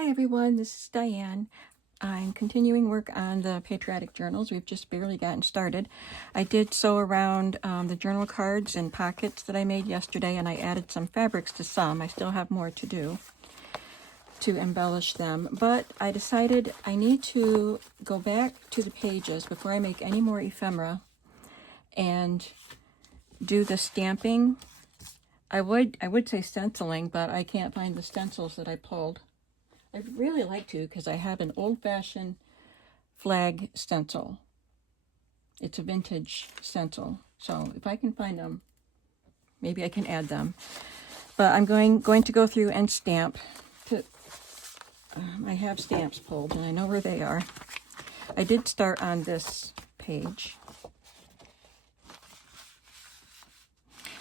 Hi everyone, this is Diane. I'm continuing work on the Patriotic journals. We've just barely gotten started. I did sew around the journal cards and pockets that I made yesterday, and I added some fabrics to some. I still have more to do to embellish them, but I decided I need to go back to the pages before I make any more ephemera and do the stamping. I would say stenciling, but I can't find the stencils that I pulled. I'd really like to, because I have an old-fashioned flag stencil. It's a vintage stencil, so if I can find them, maybe I can add them. But I'm going to go through and stamp. I have stamps pulled, and I know where they are. I did start on this page.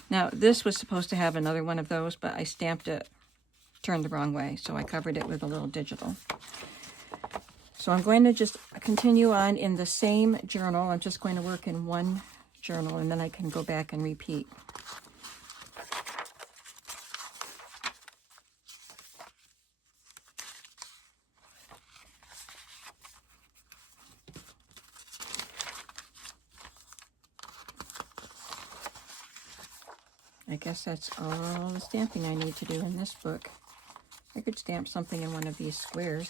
Now, this was supposed to have another one of those, but I stamped it turned the wrong way, so I covered it with a little digital. So I'm going to just continue on in the same journal. I'm just going to work in one journal, and then I can go back and repeat. I guess that's all the stamping I need to do in this book. I could stamp something in one of these squares.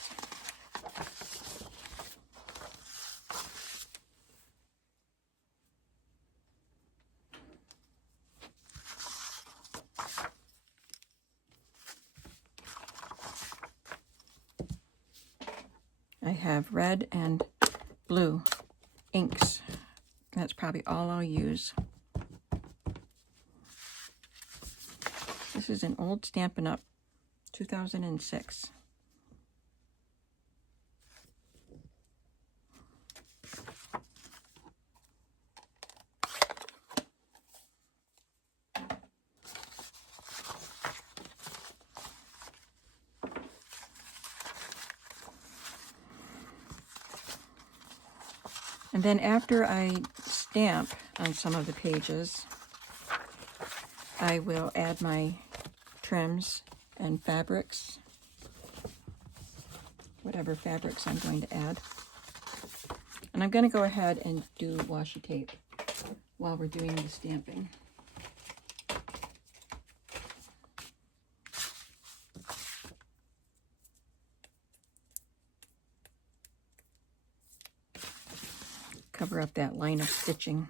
I have red and blue inks. That's probably all I'll use. This is an old Stampin' Up! 2006. And then after I stamp on some of the pages, I will add my trims and fabrics, whatever fabrics I'm going to add. And I'm going to go ahead and do washi tape while we're doing the stamping. Cover up that line of stitching.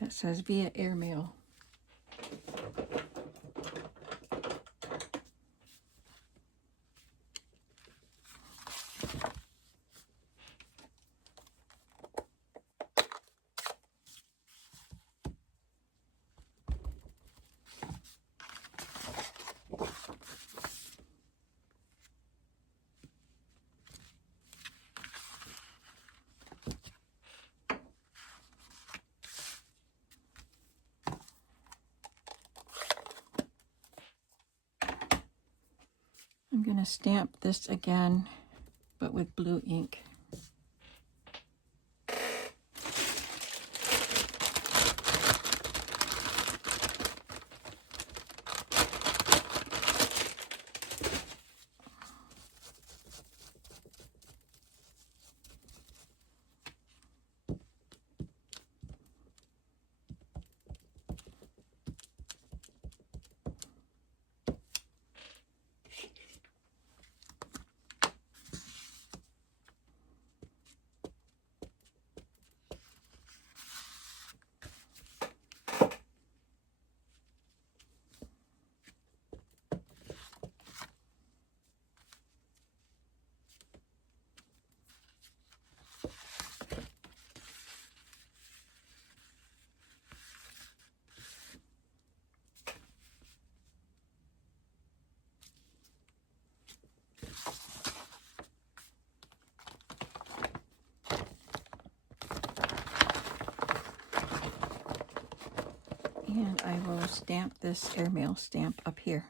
That says via airmail. I'm going to stamp this again, but with blue ink. And I will stamp this airmail stamp up here.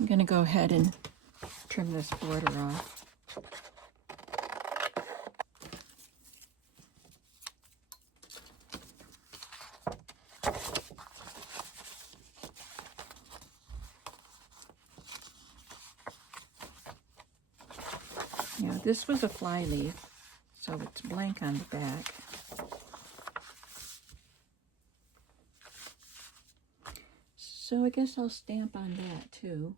I'm going to go ahead and trim this border off. Now this was a fly leaf, so it's blank on the back. So I guess I'll stamp on that too.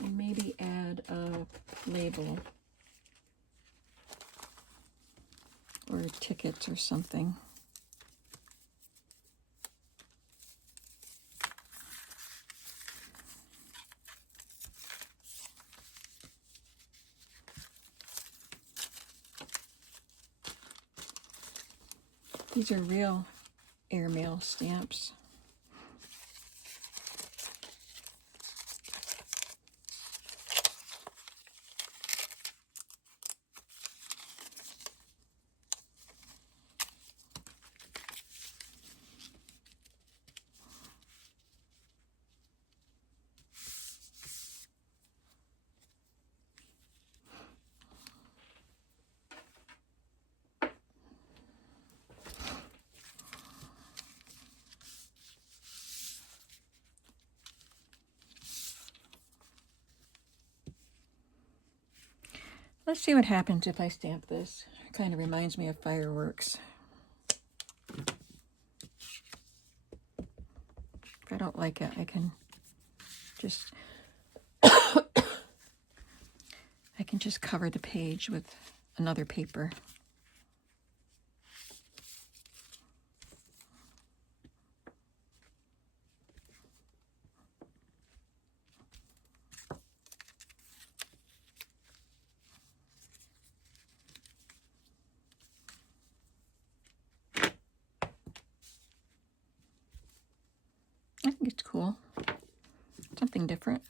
And maybe add a label or tickets or something. These are real airmail stamps. Let's see what happens if I stamp this. It kind of reminds me of fireworks. If I don't like it, I can just cover the page with another paper. I think it's cool. Something different.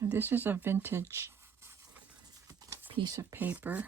And this is a vintage piece of paper.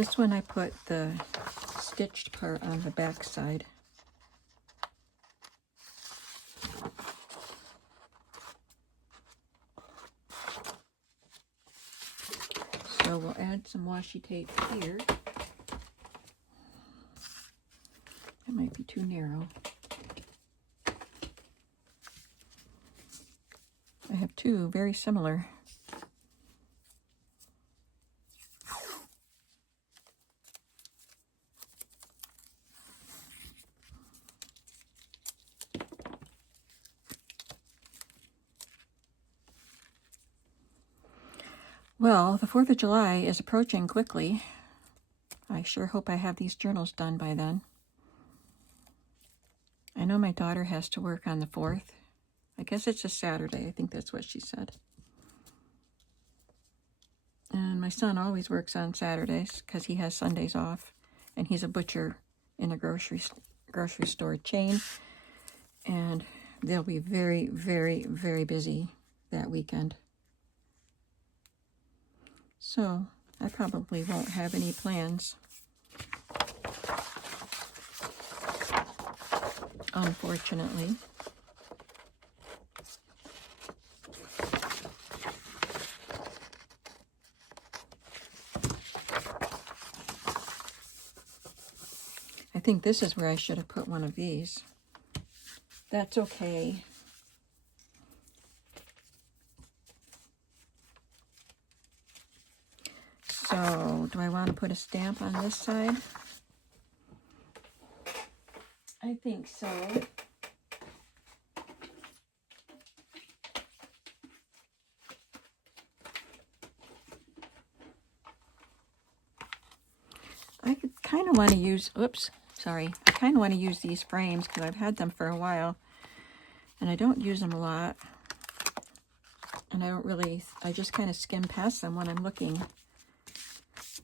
This one I put the stitched part on the back side. So we'll add some washi tape here. That might be too narrow. I have two very similar. Well, the 4th of July is approaching quickly. I sure hope I have these journals done by then. I know my daughter has to work on the 4th. I guess it's a Saturday. I think that's what she said. And my son always works on Saturdays because he has Sundays off. And he's a butcher in a grocery store chain. And they'll be very, very, very busy that weekend. So I probably won't have any plans, unfortunately. I think this is where I should have put one of these. That's okay. So, do I want to put a stamp on this side? I think so. I kind of want to use, I kind of want to use these frames because I've had them for a while and I don't use them a lot. And I just kind of skim past them when I'm looking.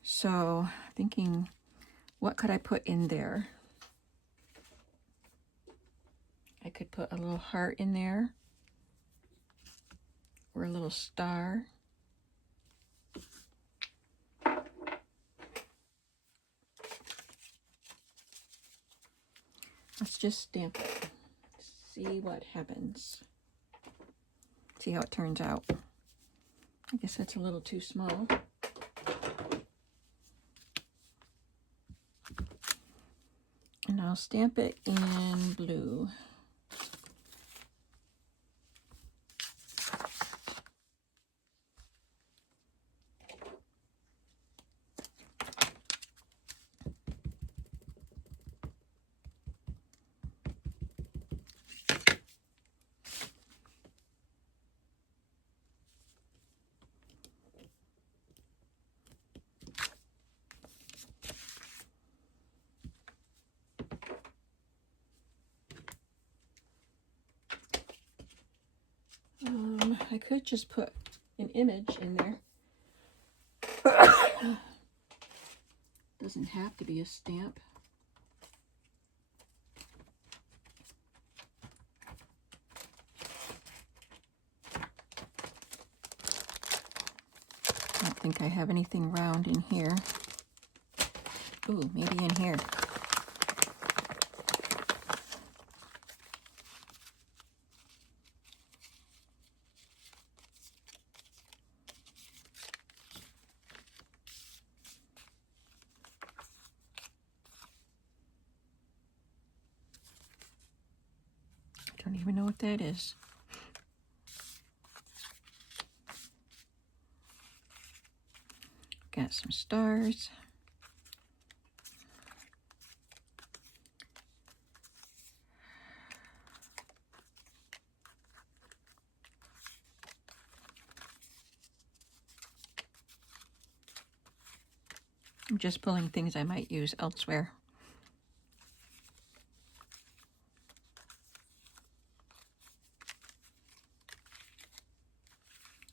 So, thinking, what could I put in there? I could put a little heart in there, or a little star. Let's just stamp it. See what happens. See how it turns out. I guess that's a little too small. And I'll stamp it in blue. I could just put an image in there. Doesn't have to be a stamp. I don't think I have anything round in here. Ooh, maybe in here. I don't even know what that is. Got some stars. I'm just pulling things I might use elsewhere.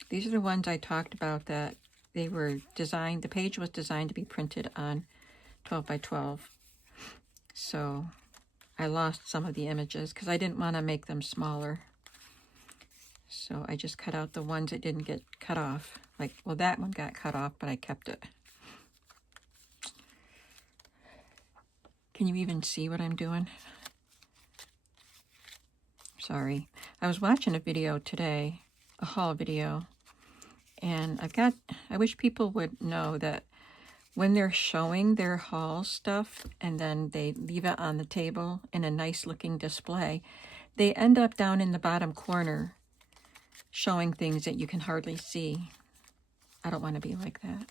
These are the ones I talked about that they were designed, the page was designed to be printed on 12 by 12. So I lost some of the images because I didn't want to make them smaller. So I just cut out the ones that didn't get cut off. Like, well, that one got cut off, but I kept it. Can you even see what I'm doing? Sorry. I was watching a video today, a haul video, and I wish people would know that when they're showing their haul stuff and then they leave it on the table in a nice looking display, they end up down in the bottom corner showing things that you can hardly see. I don't want to be like that.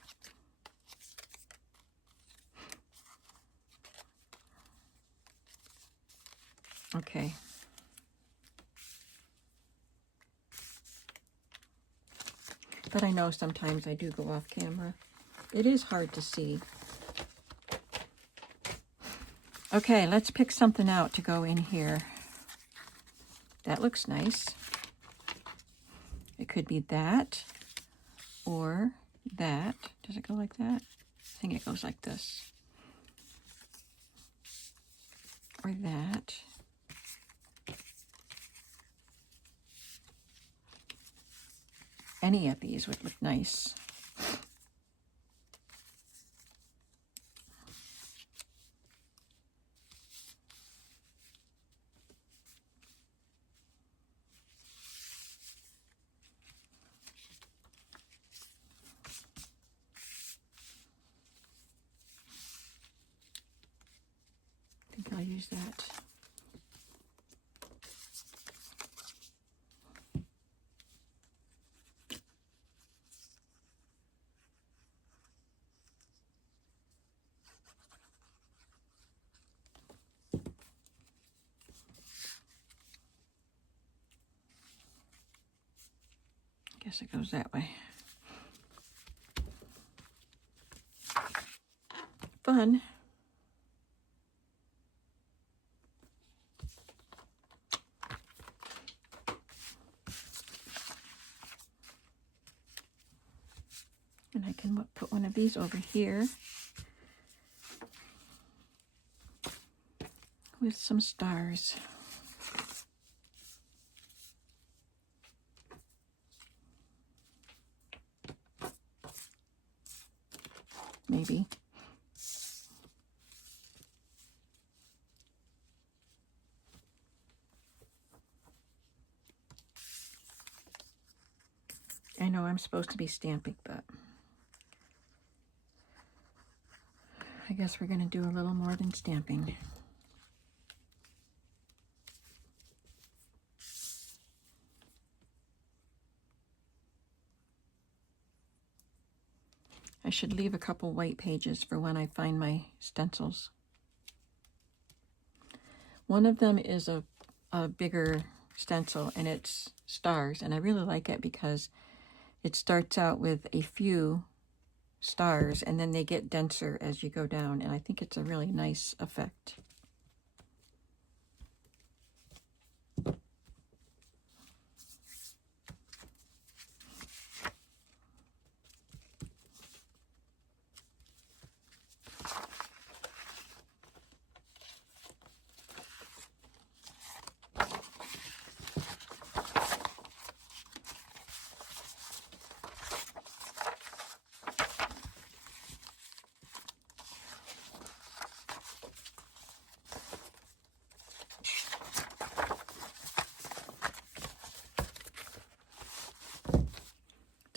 Okay. But I know sometimes I do go off camera. It is hard to see. Okay, let's pick something out to go in here. That looks nice. It could be that or that. Does it go like that? I think it goes like this. Or that. Any of these would look nice. I think I'll use that. Guess it goes that way. Fun. And I can put one of these over here with some stars. Maybe. I know I'm supposed to be stamping, but I guess we're going to do a little more than stamping. I should leave a couple white pages for when I find my stencils. One of them is a bigger stencil, and it's stars, and I really like it because it starts out with a few stars and then they get denser as you go down, and I think it's a really nice effect.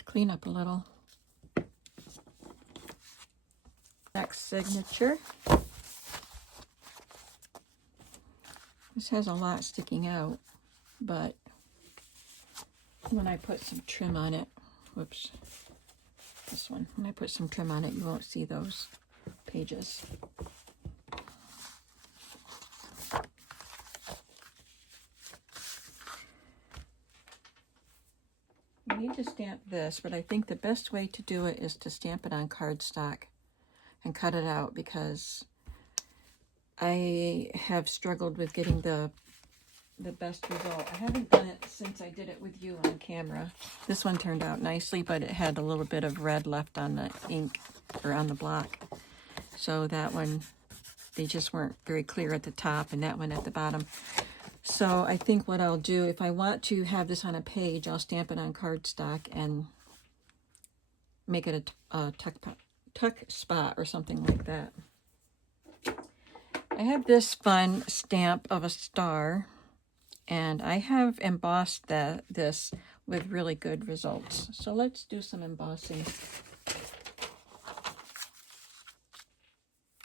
Clean up a little. Next signature. This has a lot sticking out, but when I put some trim on it, whoops, this one, when I put some trim on it, you won't see those pages. You need to stamp this, but I think the best way to do it is to stamp it on cardstock and cut it out, because I have struggled with getting the best result. I haven't done it since I did it with you on camera. This one turned out nicely, but it had a little bit of red left on the ink, or on the block. So that one, they just weren't very clear at the top, and that one at the bottom. So I think what I'll do, if I want to have this on a page, I'll stamp it on cardstock and make it a tuck spot or something like that. I have this fun stamp of a star, and I have embossed this with really good results. So let's do some embossing.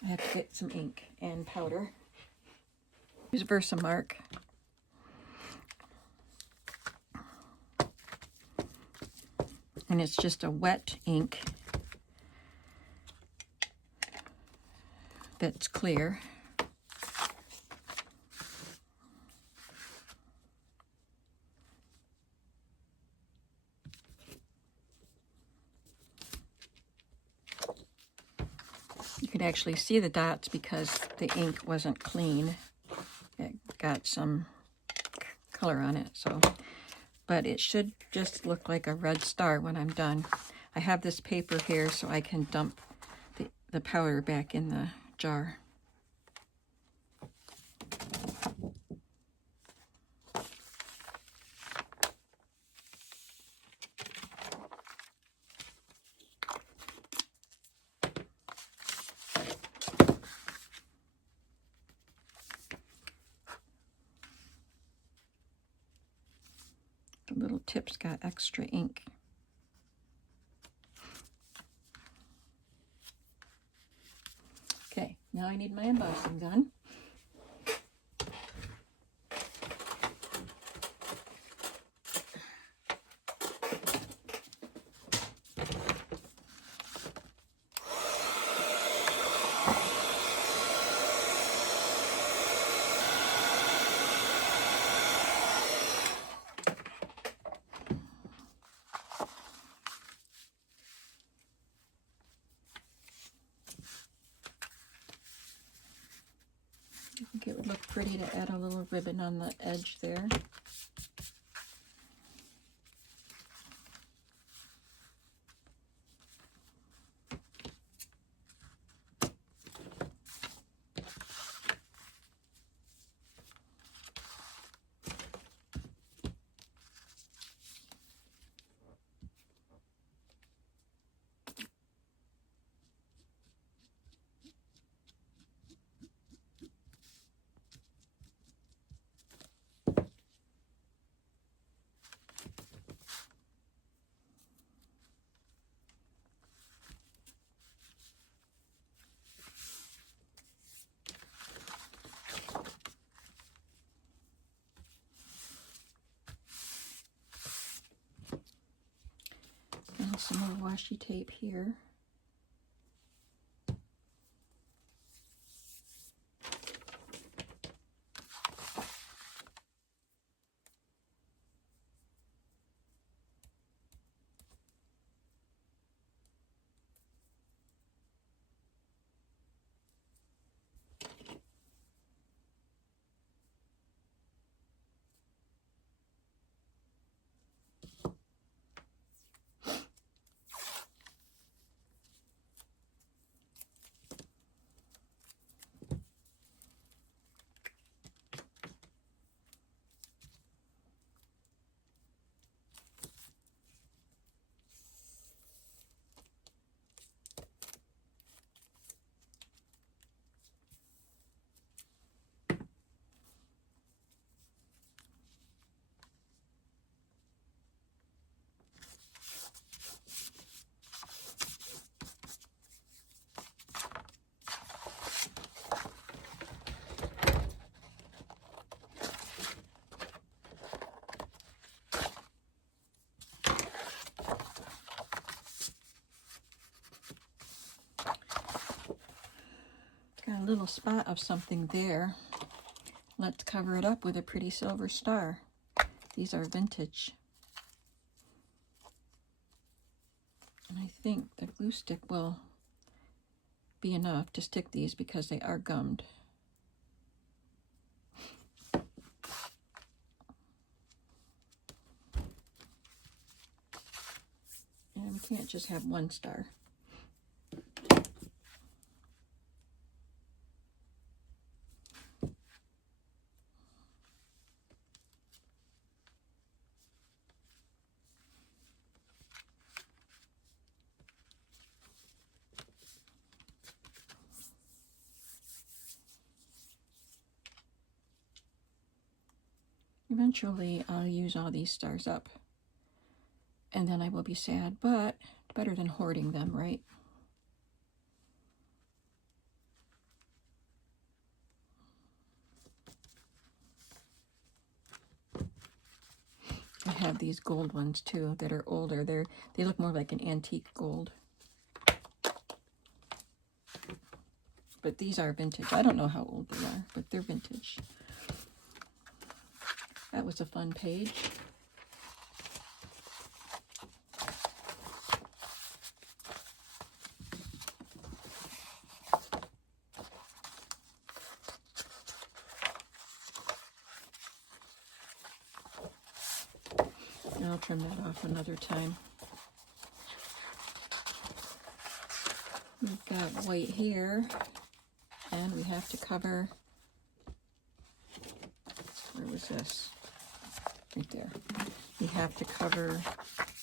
I have to get some ink and powder. Use Versamark. And it's just a wet ink that's clear. You could actually see the dots because the ink wasn't clean. It got some color on it, so. But it should just look like a red star when I'm done. I have this paper here so I can dump the powder back in the jar. The little tips got extra ink. Okay, now I need my embossing done. I think it would look pretty to add a little ribbon on the edge there. And some more washi tape here. Got a little spot of something there. Let's cover it up with a pretty silver star. These are vintage. And I think the glue stick will be enough to stick these because they are gummed. And we can't just have one star. Eventually, I'll use all these stars up, and then I will be sad, but it's better than hoarding them, right? I have these gold ones too that are older. They look more like an antique gold. But these are vintage. I don't know how old they are, but they're vintage. That was a fun page. I'll trim that off another time. We've got white here, and we have to cover, where was this? Right there. We have to cover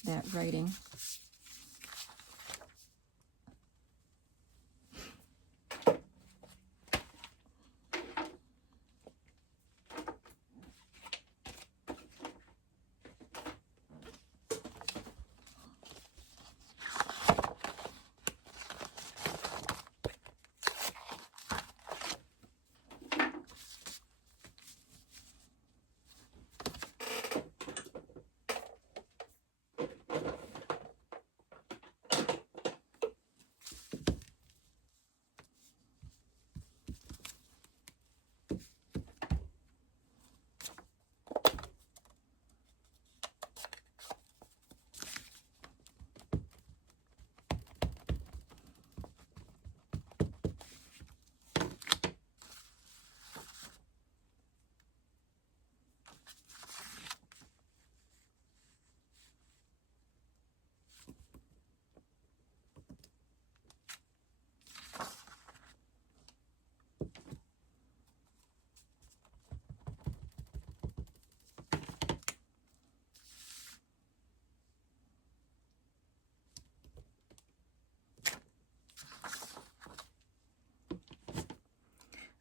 that writing.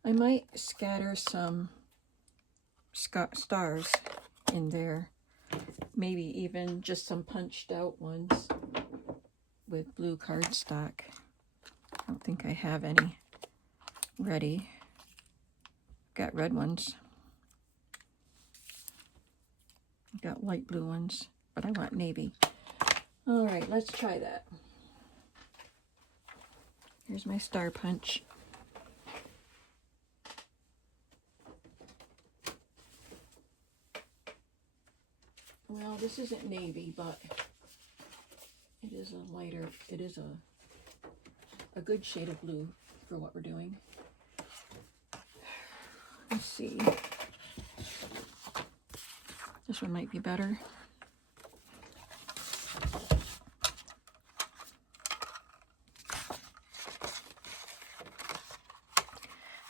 I might scatter some stars in there, maybe even just some punched out ones with blue cardstock. I don't think I have any ready. Got red ones. Got light blue ones, but I want navy. All right, let's try that. Here's my star punch. Well, this isn't navy, but it is a lighter, it is a good shade of blue for what we're doing. Let's see. This one might be better.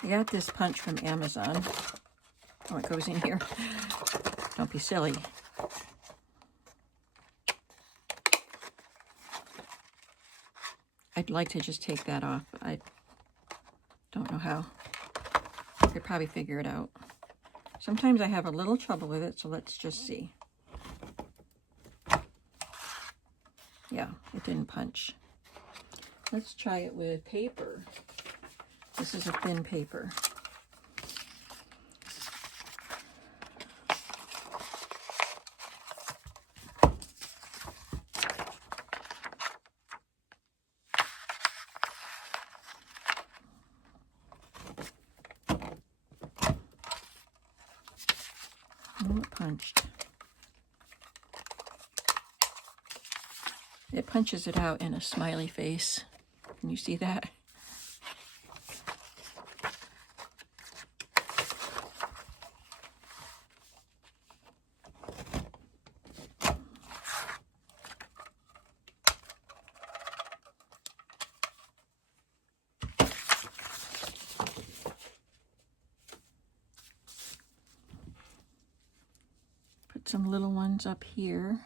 I got this punch from Amazon. Oh, it goes in here. Don't be silly. I'd like to just take that off. I don't know how. I could probably figure it out. Sometimes I have a little trouble with it, so let's just see. Yeah, it didn't punch. Let's try it with paper. This is a thin paper. Oh, it punched. It punches it out in a smiley face. Can you see that? Put some little ones up here.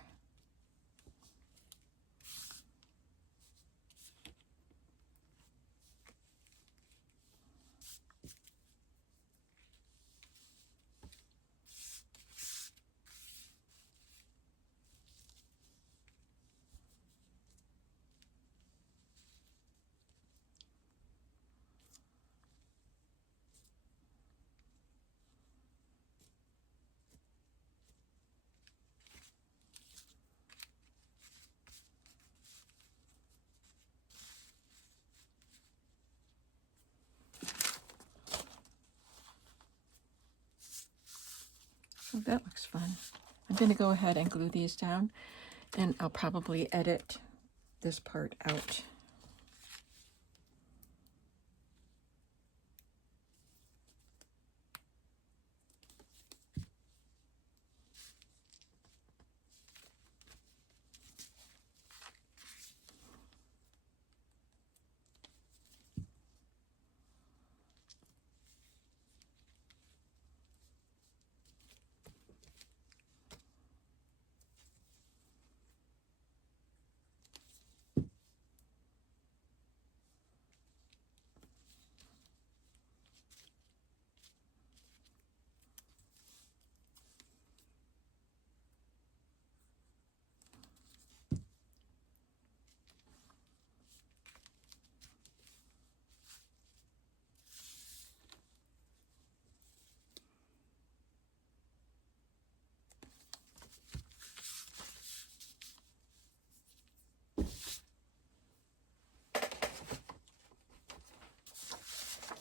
Oh, that looks fun. I'm going to go ahead and glue these down, and I'll probably edit this part out.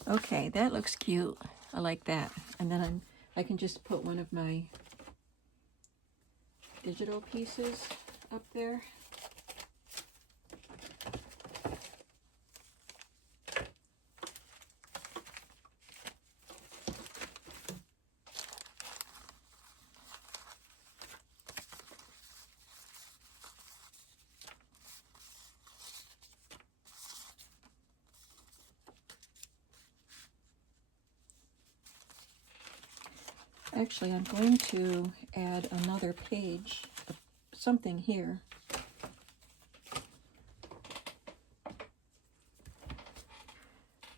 Okay, that looks cute. I like that. And then I can just put one of my digital pieces up there. Actually, I'm going to add another page of something here.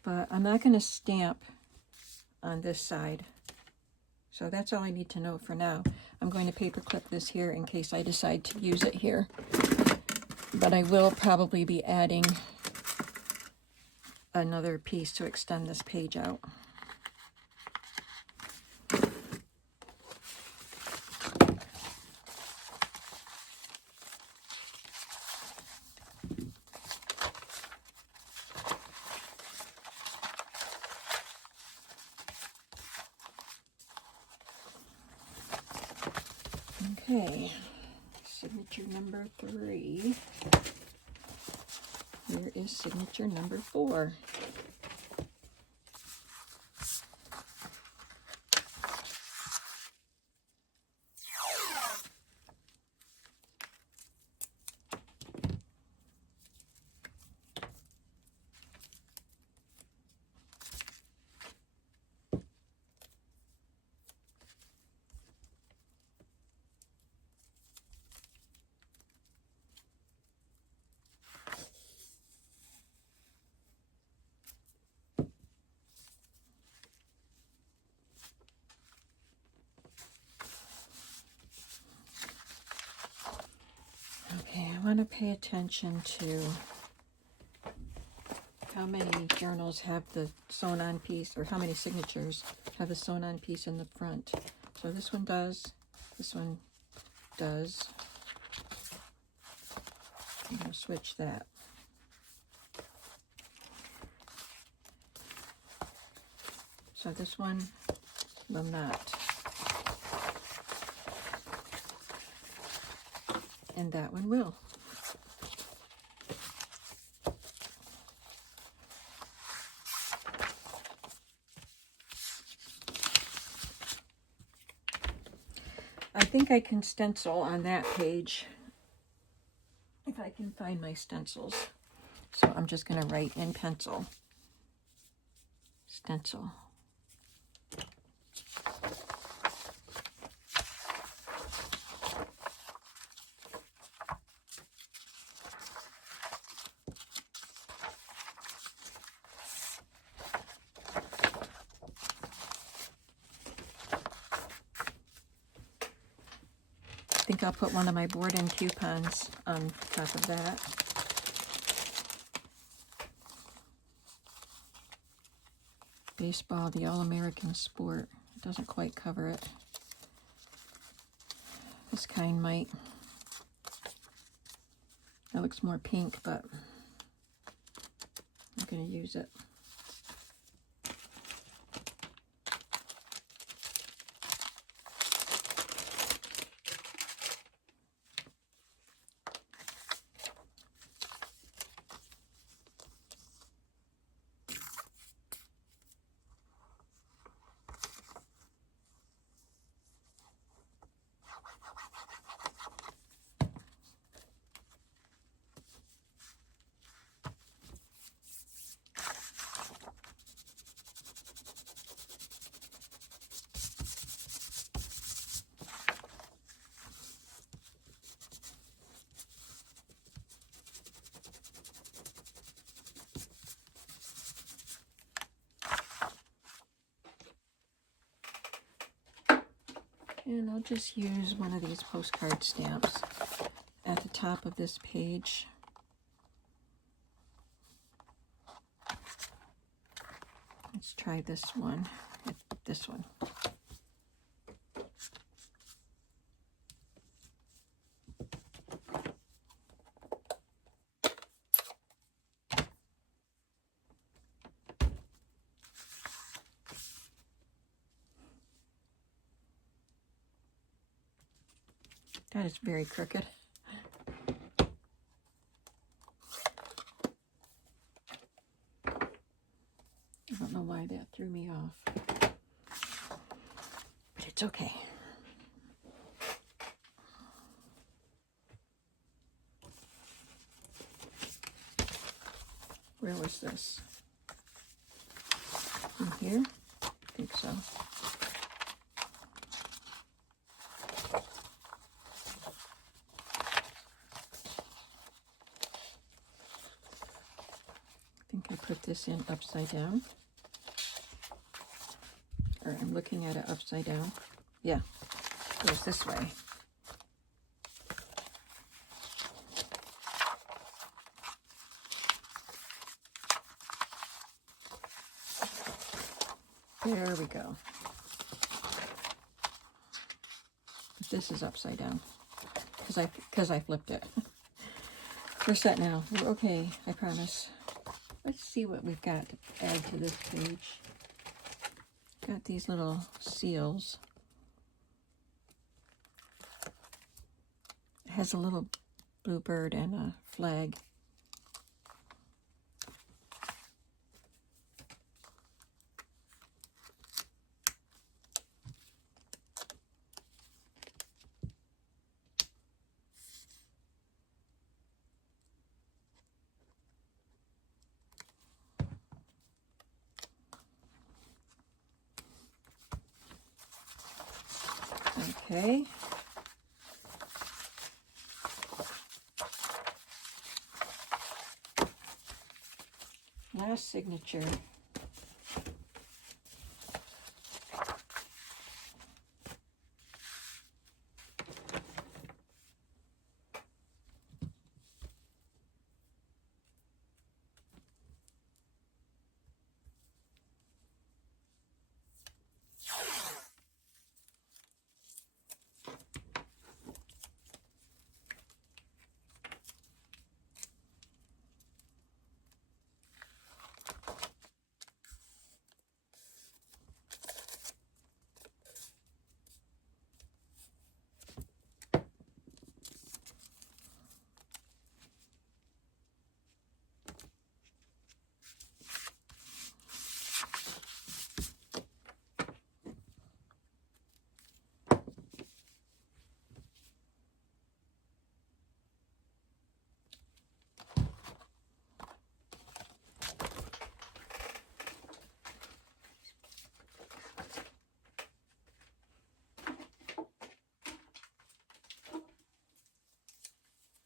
But I'm not going to stamp on this side. So that's all I need to know for now. I'm going to paper clip this here in case I decide to use it here. But I will probably be adding another piece to extend this page out. Okay, signature number 3. Here is signature number 4. Okay, I want to pay attention to how many journals have the sewn-on piece, or how many signatures have the sewn-on piece in the front. So this one does, this one does. I'm going to switch that. So this one will not. And that one will. I think I can stencil on that page if I can find my stencils. So I'm just going to write in pencil, stencil. I think I'll put one of my board-in coupons on top of that. Baseball, the All-American sport. It doesn't quite cover it. This kind might. That looks more pink, but I'm going to use it. And I'll just use one of these postcard stamps at the top of this page. Let's try this one. This one. That is very crooked. I don't know why that threw me off, but it's okay. Where was this? In here? I think so. I think I put this in upside down. Or I'm looking at it upside down. Yeah, it goes this way. There we go. But this is upside down because I flipped it. We're set now. We're okay, I promise. Let's see what we've got to add to this page. Got these little seals. It has a little blue bird and a flag. Okay. Last signature.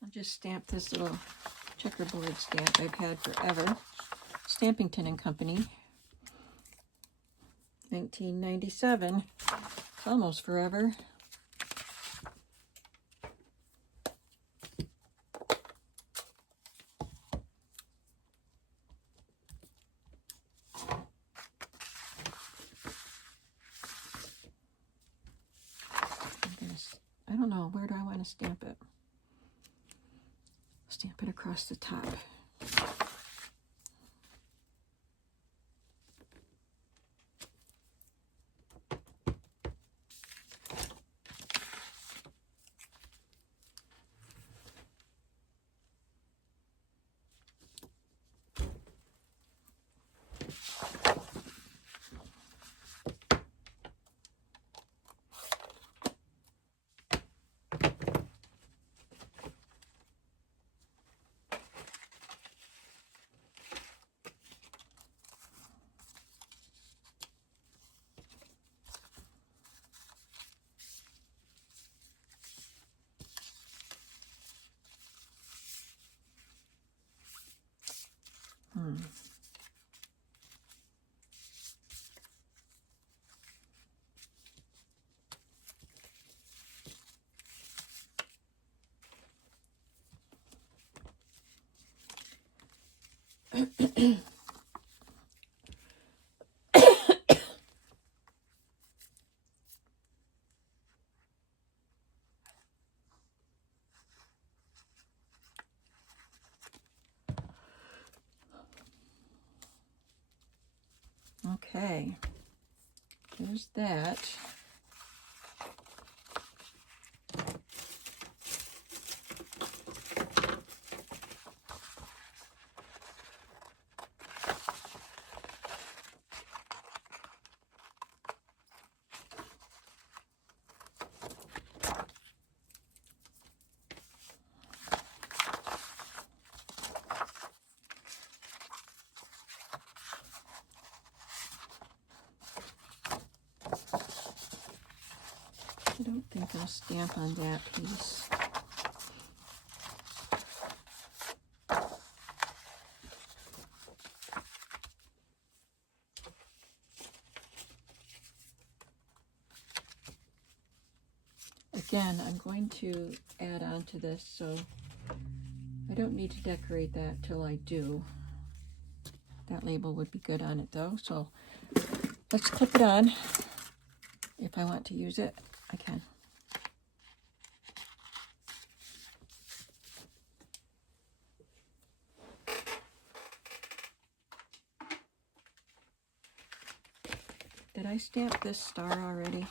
I'll just stamp this little checkerboard stamp I've had forever. Stampington and Company, 1997. It's almost forever. I don't know, where do I want to stamp it? Stamp it across the top. Okay, there's that. I don't think I'll stamp on that piece. Again, I'm going to add on to this, so I don't need to decorate that till I do. That label would be good on it though, so let's clip it on. If I want to use it, I can. Did I stamp this star already?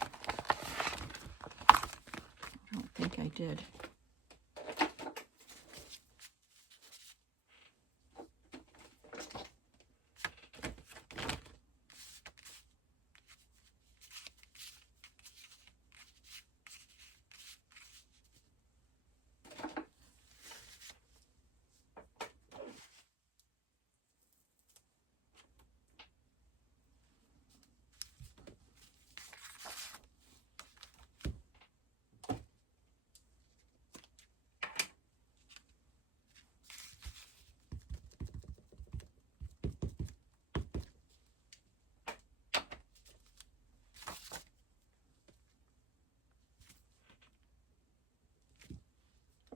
I don't think I did.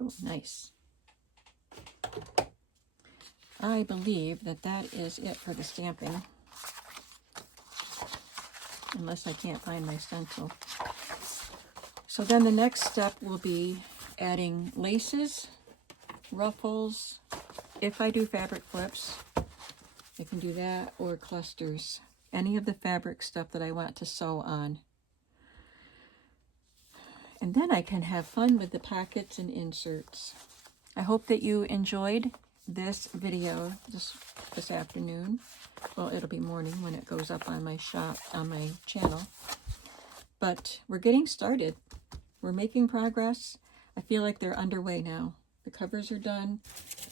Oh, nice. I believe that that is it for the stamping, unless I can't find my stencil. So then the next step will be adding laces, ruffles. If I do fabric flips, I can do that, or clusters. Any of the fabric stuff that I want to sew on. And then I can have fun with the pockets and inserts. I hope that you enjoyed this video this afternoon. Well, it'll be morning when it goes up on my channel. But we're getting started. We're making progress. I feel like they're underway now. The covers are done,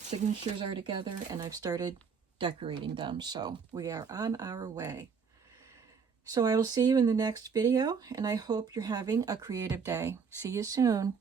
signatures are together, and I've started decorating them. So we are on our way. So I will see you in the next video, and I hope you're having a creative day. See you soon.